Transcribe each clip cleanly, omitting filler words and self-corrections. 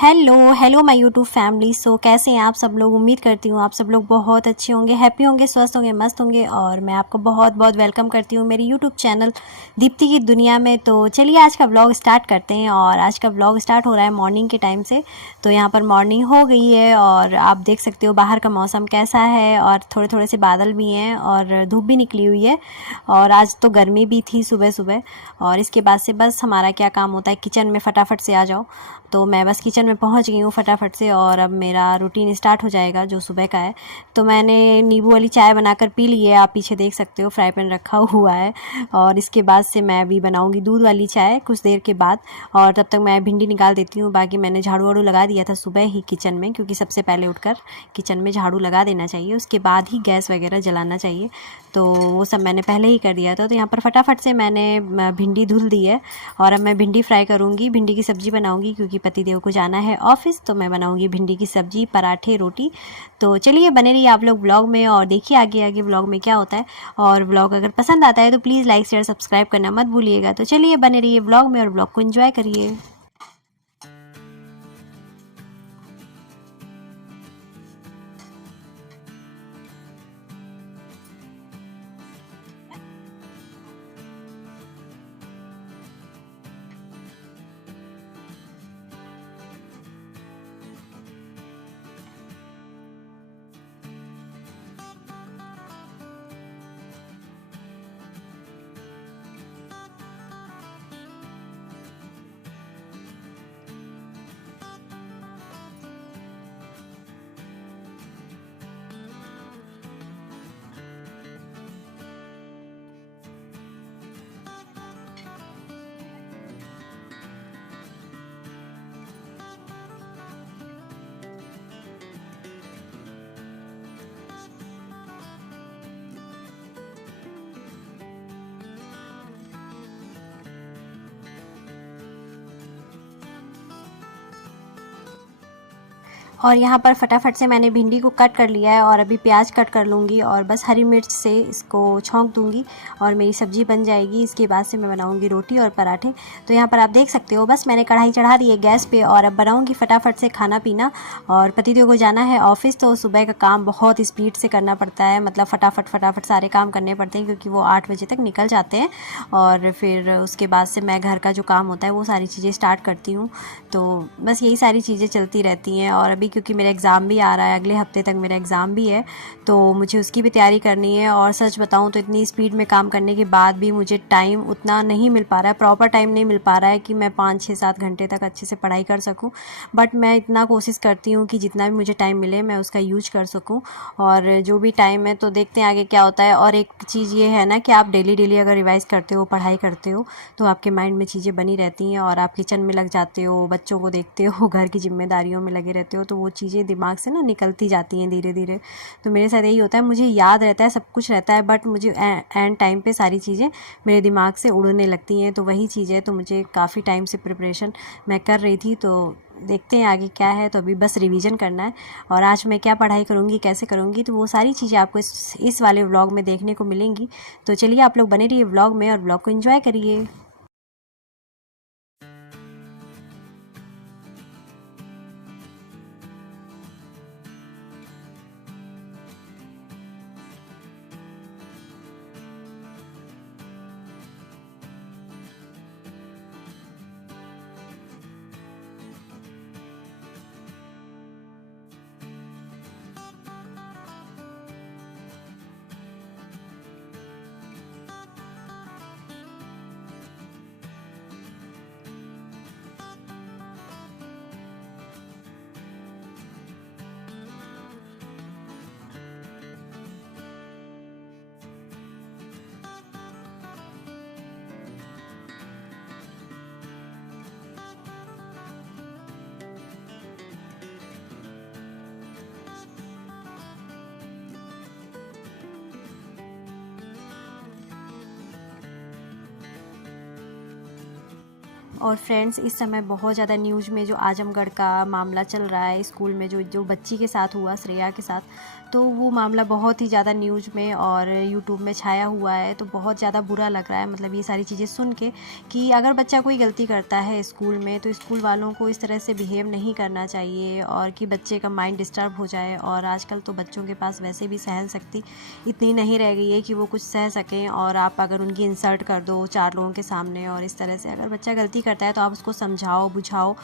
Hello hello my YouTube family. So कैसे हैं आप सब लोग। उम्मीद करती हूँ आप सब लोग बहुत अच्छे होंगे, हैप्पी होंगे, स्वस्थ होंगे, मस्त होंगे। और मैं आपको बहुत बहुत वेलकम करती हूँ मेरी यूट्यूब चैनल दीप्ति की दुनिया में। तो चलिए आज का व्लॉग स्टार्ट करते हैं। और आज का व्लॉग स्टार्ट हो रहा है मॉर्निंग के टाइम से। तो यहाँ पर मॉर्निंग हो गई है और आप देख सकते हो बाहर का मौसम कैसा है, और थोड़े थोड़े से बादल भी हैं और धूप भी निकली हुई है। और आज तो गर्मी भी थी सुबह सुबह। और इसके बाद से बस हमारा क्या काम होता है, किचन में फटाफट से आ जाओ। तो मैं बस किचन में पहुंच गई हूँ फटाफट से, और अब मेरा रूटीन स्टार्ट हो जाएगा जो सुबह का है। तो मैंने नींबू वाली चाय बनाकर पी ली है, आप पीछे देख सकते हो फ्राई पैन रखा हुआ है। और इसके बाद से मैं अभी बनाऊंगी दूध वाली चाय कुछ देर के बाद। और तब तक मैं भिंडी निकाल देती हूँ। बाकी मैंने झाड़ू वाड़ू लगा दिया था सुबह ही किचन में, क्योंकि सबसे पहले उठकर किचन में झाड़ू लगा देना चाहिए, उसके बाद ही गैस वगैरह जलाना चाहिए। तो वो सब मैंने पहले ही कर दिया था। तो यहाँ पर फटाफट से मैंने भिंडी धुल दी है। और अब मैं भिंडी फ्राई करूँगी, भिंडी की सब्ज़ी बनाऊँगी, क्योंकि पतिदेव को जाना है ऑफिस। तो मैं बनाऊँगी भिंडी की सब्ज़ी, पराठे, रोटी। तो चलिए बने रहिए आप लोग ब्लॉग में और देखिए आगे आगे ब्लॉग में क्या होता है। और ब्लॉग अगर पसंद आता है तो प्लीज़ लाइक शेयर सब्सक्राइब करना मत भूलिएगा। तो चलिए बने रहिए ब्लॉग में और ब्लॉग को एंजॉय करिए। और यहाँ पर फटाफट से मैंने भिंडी को कट कर लिया है, और अभी प्याज कट कर लूँगी और बस हरी मिर्च से इसको छौंक दूँगी और मेरी सब्ज़ी बन जाएगी। इसके बाद से मैं बनाऊँगी रोटी और पराठे। तो यहाँ पर आप देख सकते हो बस मैंने कढ़ाई चढ़ा दी है गैस पे, और अब बनाऊँगी फटाफट से खाना पीना। और पतिदेव को जाना है ऑफिस, तो सुबह का काम बहुत स्पीड से करना पड़ता है, मतलब फटाफट फटाफट सारे काम करने पड़ते हैं, क्योंकि वो 8 बजे तक निकल जाते हैं। और फिर उसके बाद से मैं घर का जो काम होता है वो सारी चीज़ें स्टार्ट करती हूँ। तो बस यही सारी चीज़ें चलती रहती हैं। और अभी क्योंकि मेरा एग्ज़ाम भी आ रहा है, अगले हफ्ते तक मेरा एग्ज़ाम भी है, तो मुझे उसकी भी तैयारी करनी है। और सच बताऊं तो इतनी स्पीड में काम करने के बाद भी मुझे टाइम उतना नहीं मिल पा रहा है, प्रॉपर टाइम नहीं मिल पा रहा है कि मैं 5 6 7 घंटे तक अच्छे से पढ़ाई कर सकूं। बट मैं इतना कोशिश करती हूँ कि जितना भी मुझे टाइम मिले मैं उसका यूज कर सकूँ। और जो भी टाइम है तो देखते हैं आगे क्या होता है। और एक चीज़ ये है ना कि आप डेली डेली अगर रिवाइज़ करते हो, पढ़ाई करते हो, तो आपके माइंड में चीज़ें बनी रहती हैं और आप किचन में लग जाते हो, बच्चों को देखते हो, घर की जिम्मेदारियों में लगे रहते हो, तो वो चीज़ें दिमाग से ना निकलती जाती हैं धीरे धीरे। तो मेरे साथ यही होता है, मुझे याद रहता है, सब कुछ रहता है, बट मुझे एंड टाइम पे सारी चीज़ें मेरे दिमाग से उड़ने लगती हैं। तो वही चीज़ है। तो मुझे काफ़ी टाइम से प्रिपरेशन मैं कर रही थी, तो देखते हैं आगे क्या है। तो अभी बस रिवीजन करना है। और आज मैं क्या पढ़ाई करूँगी, कैसे करूँगी, तो वो सारी चीज़ें आपको इस वाले व्लॉग में देखने को मिलेंगी। तो चलिए आप लोग बने रहिए व्लॉग में और व्लॉग को एंजॉय करिए। और फ्रेंड्स, इस समय बहुत ज़्यादा न्यूज़ में जो आजमगढ़ का मामला चल रहा है, स्कूल में जो बच्ची के साथ हुआ, श्रेया के साथ, तो वो मामला बहुत ही ज़्यादा न्यूज़ में और यूट्यूब में छाया हुआ है। तो बहुत ज़्यादा बुरा लग रहा है मतलब ये सारी चीज़ें सुन के कि अगर बच्चा कोई गलती करता है स्कूल में तो स्कूल वालों को इस तरह से बिहेव नहीं करना चाहिए और कि बच्चे का माइंड डिस्टर्ब हो जाए। और आजकल तो बच्चों के पास वैसे भी सहन शक्ति इतनी नहीं रह गई है कि वो कुछ सह सकें, और आप अगर उनकी इंसल्ट कर दो 4 लोगों के सामने और इस तरह से अगर बच्चा गलती करता है तो आप उसको समझाओ बुझाओ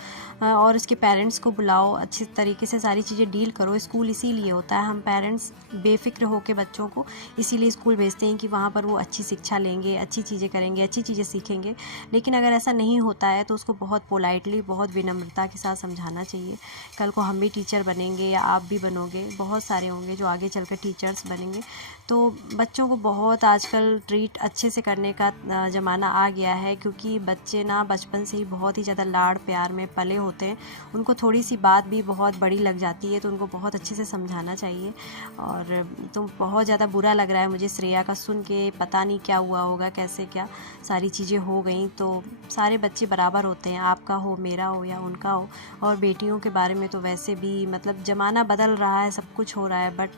और उसके पेरेंट्स को बुलाओ, अच्छे तरीके से सारी चीज़ें डील करो। स्कूल इसीलिए होता है, हम पेरेंट्स बेफिक्र होकर बच्चों को इसीलिए स्कूल भेजते हैं कि वहाँ पर वो अच्छी शिक्षा लेंगे, अच्छी चीज़ें करेंगे, अच्छी चीज़ें सीखेंगे। लेकिन अगर ऐसा नहीं होता है तो उसको बहुत पोलाइटली, बहुत विनम्रता के साथ समझाना चाहिए। कल को हम भी टीचर बनेंगे या आप भी बनोगे, बहुत सारे होंगे जो आगे चलकर टीचर्स बनेंगे। तो बच्चों को बहुत आजकल ट्रीट अच्छे से करने का ज़माना आ गया है, क्योंकि बच्चे ना बचपन से ही बहुत ही ज़्यादा लाड़ प्यार में पले होते हैं। उनको थोड़ी सी बात भी बहुत बड़ी लग जाती है, तो उनको बहुत अच्छे से समझाना चाहिए। और तो बहुत ज़्यादा बुरा लग रहा है मुझे श्रेया का सुन के, पता नहीं क्या हुआ होगा, कैसे क्या सारी चीज़ें हो गई। तो सारे बच्चे बराबर होते हैं, आपका हो, मेरा हो या उनका हो। और बेटियों के बारे में तो वैसे भी मतलब ज़माना बदल रहा है, सब कुछ हो रहा है, बट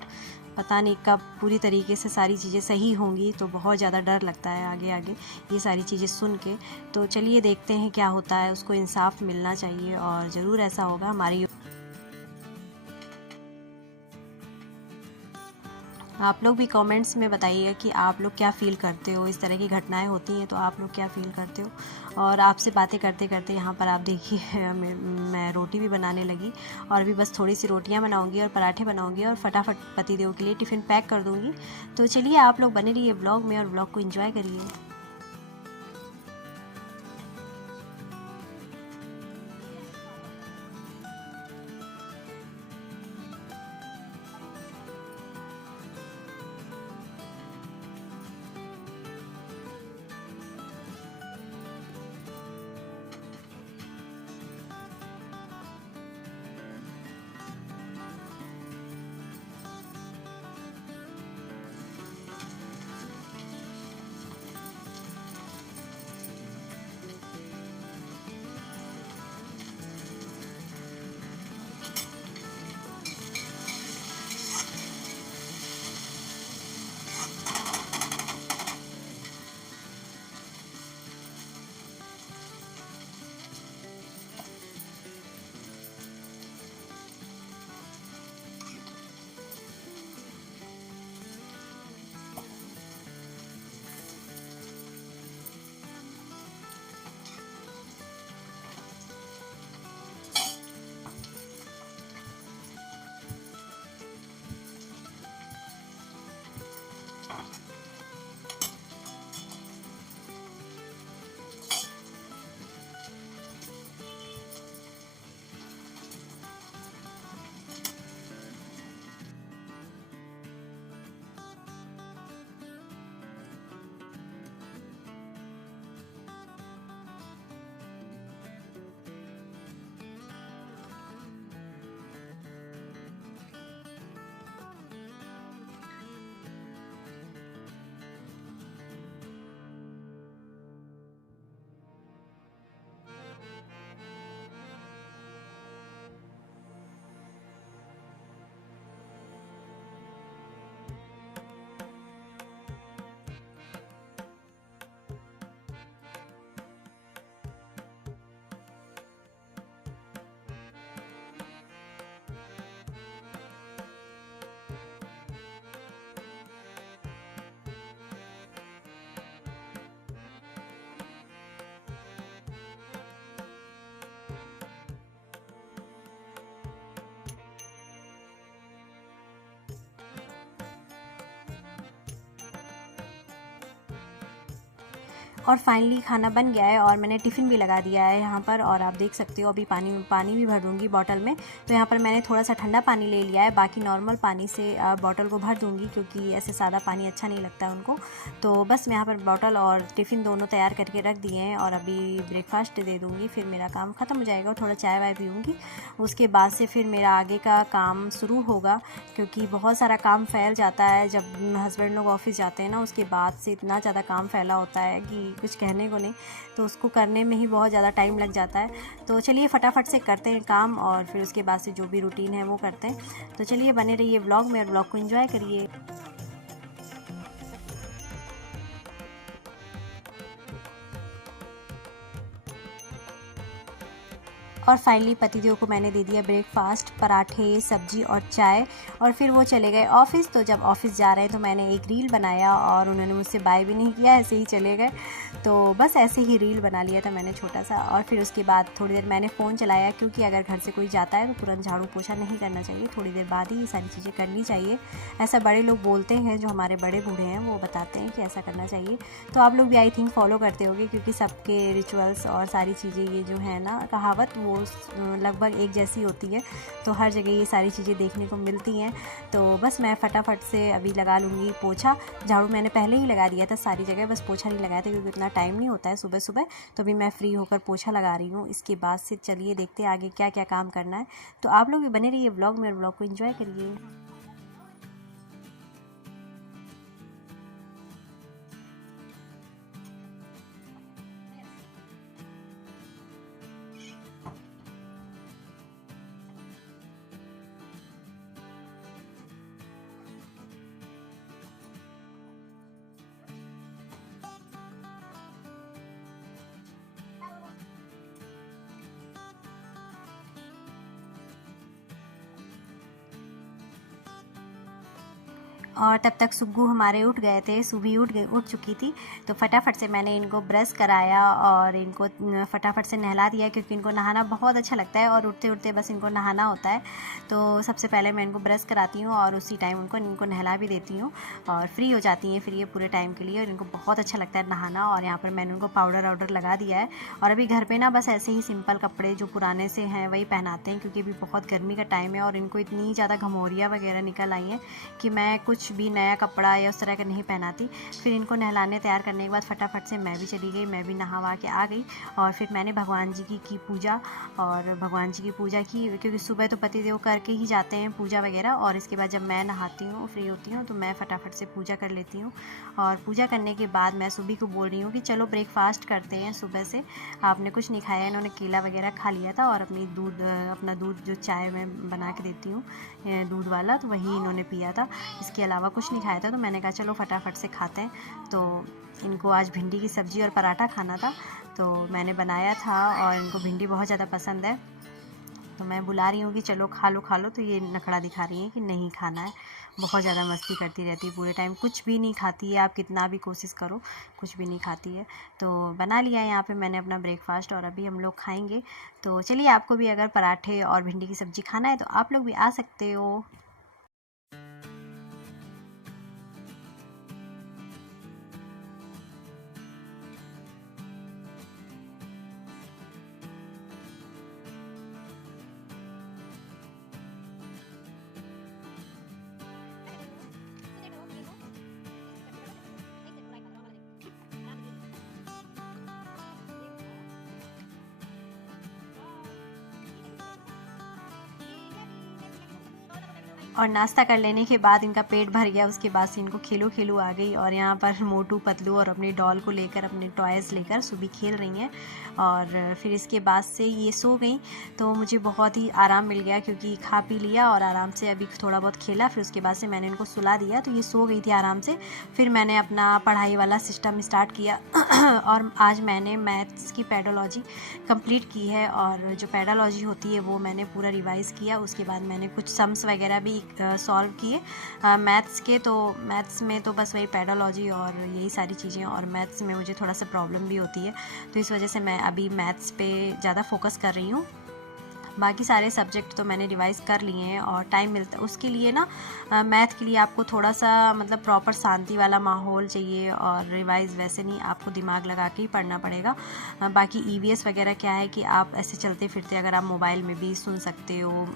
पता नहीं कब पूरी तरीके से सारी चीज़ें सही होंगी। तो बहुत ज़्यादा डर लगता है आगे आगे ये सारी चीज़ें सुन के। तो चलिए देखते हैं क्या होता है, उसको इंसाफ मिलना चाहिए और ज़रूर ऐसा होगा। हमारी आप लोग भी कमेंट्स में बताइए कि आप लोग क्या फ़ील करते हो, इस तरह की घटनाएं होती हैं तो आप लोग क्या फ़ील करते हो। और आपसे बातें करते करते यहाँ पर आप देखिए मैं रोटी भी बनाने लगी, और अभी बस थोड़ी सी रोटियाँ बनाऊँगी और पराठे बनाऊँगी और फटाफट पतिदेव के लिए टिफ़िन पैक कर दूँगी। तो चलिए आप लोग बने रहिए ब्लॉग में और ब्लॉग को एंजॉय करिए। और फाइनली खाना बन गया है और मैंने टिफ़िन भी लगा दिया है यहाँ पर। और आप देख सकते हो अभी पानी भी भर दूँगी बॉटल में। तो यहाँ पर मैंने थोड़ा सा ठंडा पानी ले लिया है, बाकी नॉर्मल पानी से बॉटल को भर दूँगी, क्योंकि ऐसे सादा पानी अच्छा नहीं लगता है उनको। तो बस मैं यहाँ पर बॉटल और टिफ़िन दोनों तैयार करके रख दिए हैं और अभी ब्रेकफास्ट दे दूँगी, फिर मेरा काम ख़त्म हो जाएगा और थोड़ा चाय वाय पीऊँगी। उसके बाद से फिर मेरा आगे का काम शुरू होगा, क्योंकि बहुत सारा काम फैल जाता है जब हस्बैंड लोग ऑफिस जाते हैं ना, उसके बाद से इतना ज़्यादा काम फैला होता है कि कुछ कहने को नहीं, तो उसको करने में ही बहुत ज़्यादा टाइम लग जाता है। तो चलिए फटाफट से करते हैं काम और फिर उसके बाद से जो भी रूटीन है वो करते हैं। तो चलिए बने रहिए व्लॉग में और व्लॉग को एंजॉय करिए। और फाइनली पतिदेव को मैंने दे दिया ब्रेकफास्ट, पराठे, सब्जी और चाय, और फिर वो चले गए ऑफ़िस। तो जब ऑफ़िस जा रहे हैं तो मैंने एक रील बनाया और उन्होंने मुझसे बाय भी नहीं किया, ऐसे ही चले गए। तो बस ऐसे ही रील बना लिया था मैंने छोटा सा। और फिर उसके बाद थोड़ी देर मैंने फ़ोन चलाया, क्योंकि अगर घर से कोई जाता है तो तुरंत झाड़ू पोछा नहीं करना चाहिए, थोड़ी देर बाद ही ये सारी चीज़ें करनी चाहिए। ऐसा बड़े लोग बोलते हैं, जो हमारे बड़े बूढ़े हैं वो बताते हैं कि ऐसा करना चाहिए। तो आप लोग भी आई थिंक फॉलो करते होंगे, क्योंकि सबके रिचुअल्स और सारी चीज़ें ये जो है ना कहावत, वो लगभग एक जैसी होती है। तो हर जगह ये सारी चीज़ें देखने को मिलती हैं। तो बस मैं फटाफट से अभी लगा लूँगी पोछा। झाड़ू मैंने पहले ही लगा दिया था सारी जगह, बस पोछा नहीं लगाया था क्योंकि उतना टाइम नहीं होता है सुबह सुबह। तो अभी मैं फ्री होकर पोछा लगा रही हूँ। इसके बाद से चलिए देखते हैं आगे क्या क्या काम करना है। तो आप लोग भी बने रहिए व्लॉग में और व्लॉग को एंजॉय करिए। और तब तक सुग्गू हमारे उठ गए थे, सुबह उठ चुकी थी। तो फटाफट से मैंने इनको ब्रश कराया और इनको फटाफट से नहला दिया, क्योंकि इनको नहाना बहुत अच्छा लगता है और उठते उठते बस इनको नहाना होता है। तो सबसे पहले मैं इनको ब्रश कराती हूँ और उसी टाइम इनको नहला भी देती हूँ और फ्री हो जाती हैं फिर ये पूरे टाइम के लिए। और इनको बहुत अच्छा लगता है नहाना। और यहाँ पर मैंने उनको पाउडर वाउडर लगा दिया है। और अभी घर पर ना बस ऐसे ही सिंपल कपड़े जो पुराने से हैं वही पहनाते हैं, क्योंकि अभी बहुत गर्मी का टाइम है और इनको इतनी ज़्यादा घमौरियाँ वगैरह निकल आई हैं कि मैं कुछ भी नया कपड़ा या उस तरह का नहीं पहनाती। फिर इनको नहलाने तैयार करने के बाद फटाफट से मैं भी चली गई, मैं भी नहावा के आ गई। और फिर मैंने भगवान जी की पूजा, और भगवान जी की पूजा की, क्योंकि सुबह तो पतिदेव करके ही जाते हैं पूजा वगैरह। और इसके बाद जब मैं नहाती हूँ, फ्री होती हूँ, तो मैं फटाफट से पूजा कर लेती हूँ। और पूजा करने के बाद मैं सुबह को बोल रही हूँ कि चलो ब्रेकफास्ट करते हैं। सुबह से आपने कुछ नहीं खाया। इन्होंने केला वगैरह खा लिया था और अपना दूध जो चाय में बना के देती हूँ दूध वाला, तो वही इन्होंने पिया था। इसके अलावा कुछ नहीं खाया था। तो मैंने कहा चलो फटाफट से खाते हैं। तो इनको आज भिंडी की सब्ज़ी और पराठा खाना था, तो मैंने बनाया था और इनको भिंडी बहुत ज़्यादा पसंद है। तो मैं बुला रही हूँ कि चलो खा लो, तो ये नखड़ा दिखा रही है कि नहीं खाना है। बहुत ज़्यादा मस्ती करती रहती है पूरे टाइम, कुछ भी नहीं खाती है। आप कितना भी कोशिश करो, कुछ भी नहीं खाती है। तो बना लिया है यहाँ पे मैंने अपना ब्रेकफास्ट और अभी हम लोग खाएंगे। तो चलिए, आपको भी अगर पराठे और भिंडी की सब्ज़ी खाना है तो आप लोग भी आ सकते हो। और नाश्ता कर लेने के बाद इनका पेट भर गया। उसके बाद से इनको खेलू आ गई और यहाँ पर मोटू पतलू और अपनी डॉल को लेकर, अपने टॉयज़ लेकर सुबह खेल रही हैं। और फिर इसके बाद से ये सो गई। तो मुझे बहुत ही आराम मिल गया, क्योंकि खा पी लिया और आराम से अभी थोड़ा बहुत खेला। फिर उसके बाद से मैंने इनको सुला दिया, तो ये सो गई थी आराम से। फिर मैंने अपना पढ़ाई वाला सिस्टम स्टार्ट किया और आज मैंने मैथ्स की पेडोलॉजी कंप्लीट की है। और जो पेडोलॉजी होती है वो मैंने पूरा रिवाइज़ किया। उसके बाद मैंने कुछ सम्स वगैरह भी सॉल्व किए मैथ्स के। तो मैथ्स में तो बस वही पेडोलॉजी और यही सारी चीज़ें, और मैथ्स में मुझे थोड़ा सा प्रॉब्लम भी होती है, तो इस वजह से मैं अभी मैथ्स पे ज़्यादा फोकस कर रही हूँ। बाकी सारे सब्जेक्ट तो मैंने रिवाइज़ कर लिए हैं। और टाइम मिलता उसके लिए ना, मैथ के लिए आपको थोड़ा सा मतलब प्रॉपर शांति वाला माहौल चाहिए, और रिवाइज़ वैसे नहीं, आपको दिमाग लगा के ही पढ़ना पड़ेगा। बाकी ईवीएस वगैरह क्या है कि आप ऐसे चलते फिरते अगर आप मोबाइल में भी सुन सकते हो।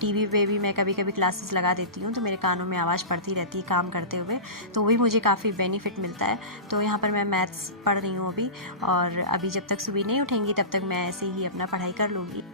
टीवी पे भी मैं कभी कभी क्लासेस लगा देती हूँ, तो मेरे कानों में आवाज़ पड़ती रहती है काम करते हुए, तो वही मुझे काफ़ी बेनिफिट मिलता है। तो यहाँ पर मैं मैथ्स पढ़ रही हूँ अभी, और अभी जब तक सुबह नहीं उठेंगी तब तक मैं ऐसे ही अपना पढ़ाई कर लूँगी।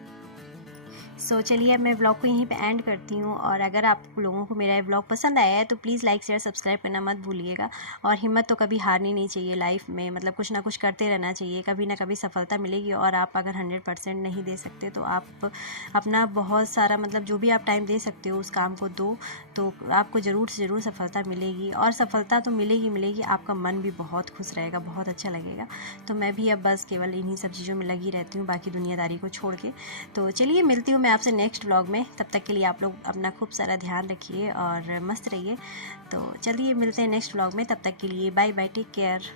सो चलिए अब मैं व्लॉग को यहीं पे एंड करती हूँ। और अगर आप लोगों को मेरा ये व्लॉग पसंद आया है तो प्लीज़ लाइक शेयर सब्सक्राइब करना मत भूलिएगा। और हिम्मत तो कभी हारनी नहीं चाहिए लाइफ में, मतलब कुछ ना कुछ करते रहना चाहिए, कभी ना कभी सफलता मिलेगी। और आप अगर 100% नहीं दे सकते तो आप अपना बहुत सारा, मतलब जो भी आप टाइम दे सकते हो उस काम को दो, तो आपको ज़रूर से ज़रूर सफलता मिलेगी। और सफलता तो मिलेगी मिलेगी, आपका मन भी बहुत खुश रहेगा, बहुत अच्छा लगेगा। तो मैं भी अब बस केवल इन्हीं सब चीज़ों में लगी रहती हूँ, बाकी दुनियादारी को छोड़ के। तो चलिए मिलती हूँ मैं आपसे नेक्स्ट व्लॉग में। तब तक के लिए आप लोग अपना खूब सारा ध्यान रखिए और मस्त रहिए। तो चलिए मिलते हैं नेक्स्ट व्लॉग में, तब तक के लिए बाय बाय, टेक केयर।